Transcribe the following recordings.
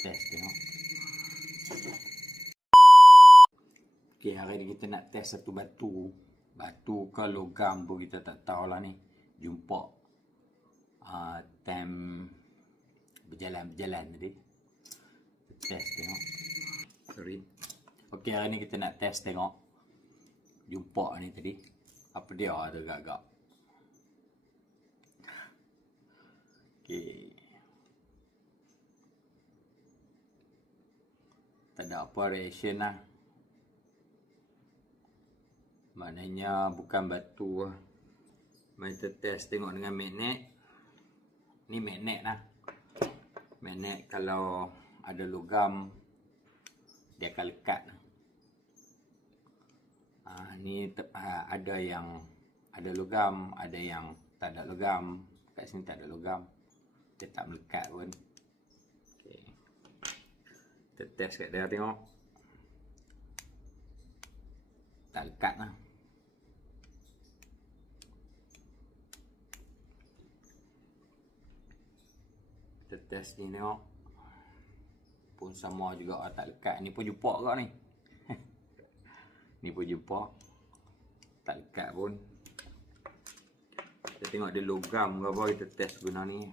Test tengok. Okay, hari ni kita nak test satu batu. Batu ke logam pun kita tak tahulah ni. Jumpa time berjalan-berjalan tadi. Test tengok. Sorry. Okay, hari ni kita nak test tengok. Jumpa ni tadi. Apa dia tu agak-agak. Okay. Tak ada apa reaction lah. Maknanya bukan batu lah. Mari kita test tengok dengan magnet. Ni magnet lah. Magnet kalau ada logam, dia akan lekat. Ni ada yang ada logam, ada yang tak ada logam. Kat sini tak ada logam. Dia tak melekat pun. Okay. Kita test kat dia tengok. Tak lekat lah. Kita test ni tengok. Pun sama juga tak lekat. Ni pun jumpa kau ni. Ni pun jumpa. Tak lekat pun. Kita tengok dia logam ke apa. Kita test guna ni.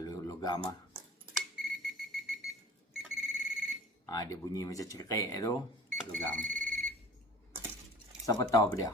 Logam lah. Dia bunyi macam cekrek tu. Logam. Siapa tahu apa dia?